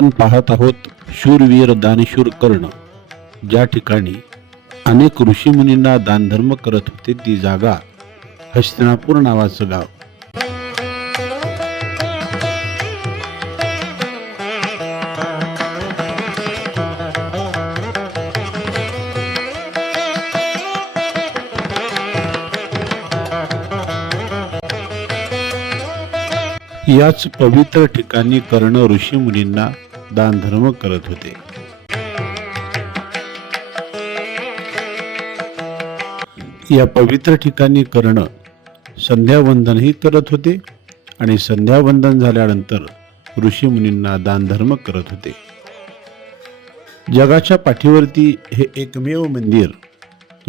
आपण पाहत आहोत शूरवीर दानशूर कर्ण. ज्या ठिकाणी अनेक ऋषीमुनींना दानधर्म करत होते ती जागा हस्तिनापूर नावाचं गाव. याच पवित्र ठिकाणी कर्ण ऋषीमुनींना दानधर्म करत होते. या पवित्र ठिकाणी कर्ण संध्यावंदनही करत होते आणि संध्यावंदन झाल्यानंतर ऋषीमुनींना दानधर्म करत होते. जगाच्या पाठीवरती हे एकमेव मंदिर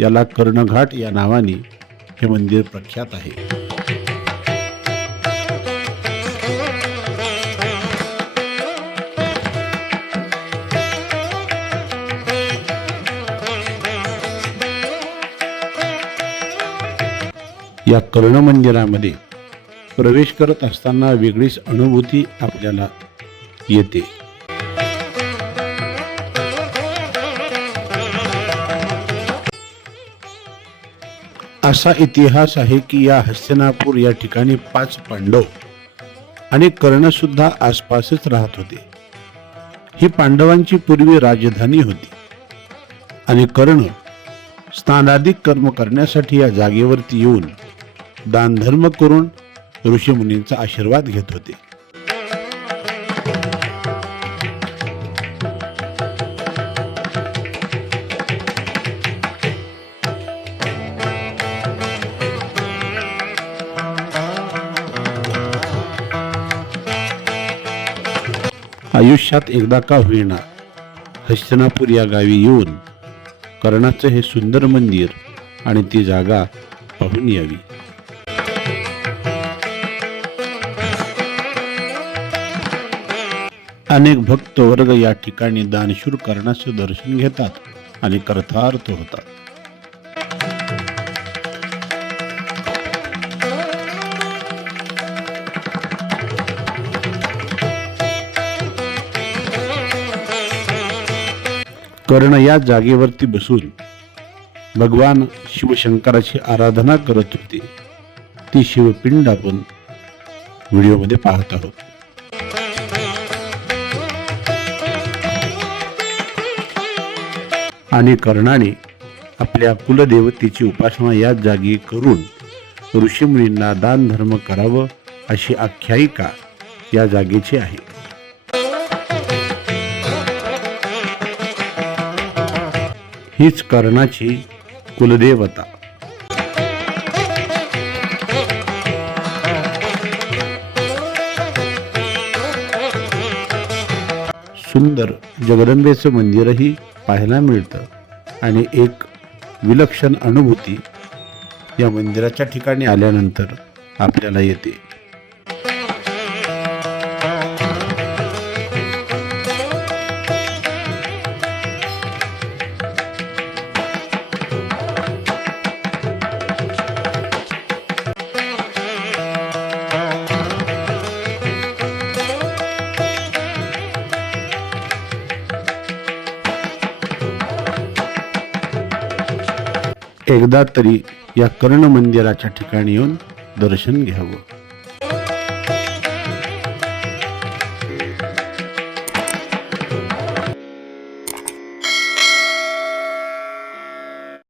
याला कर्णघाट या नावाने हे मंदिर प्रख्यात आहे. या कर्णमंदिरामध्ये प्रवेश करत असताना वेगळीच अनुभूती आपल्याला येते. असा इतिहास आहे की या हस्तिनापूर या ठिकाणी पाच पांडव आणि कर्ण सुद्धा आसपासच राहत होते. ही पांडवांची पूर्वी राजधानी होती आणि कर्ण स्नानाधिक कर्म करण्यासाठी या जागेवरती येऊन दानधर्म करून ऋषीमुनींचा आशीर्वाद घेत होते. आयुष्यात एकदा का होईना हस्तिनापूर या गावी येऊन कर्णाचं हे सुंदर मंदिर आणि ती जागा पाहून यावी. अनेक भक्त वर्ग या ठिकाणी दानशूर कर्णाचे दर्शन घेतात आणि कर्थार्थ होतात. कर्ण या जागेवरती बसून भगवान शिवशंकराची आराधना करत होते. ती शिवपिंड आपण व्हिडिओमध्ये पाहत आहोत. आणि कर्णाने आपल्या कुलदेवतेची उपासना याच जागी करून ऋषीमुनींना दान धर्म करावं अशी आख्यायिका या जागेची आहे. हीच कर्णाची कुलदेवता. सुंदर जगदंबेचं मंदिरही पाहायला मिळतं. आणि एक विलक्षण अनुभूती या मंदिराच्या ठिकाणी आल्यानंतर आपल्याला येते. एकदा तरी या कर्ण मंदिराच्या ठिकाणी येऊन दर्शन घ्यावं.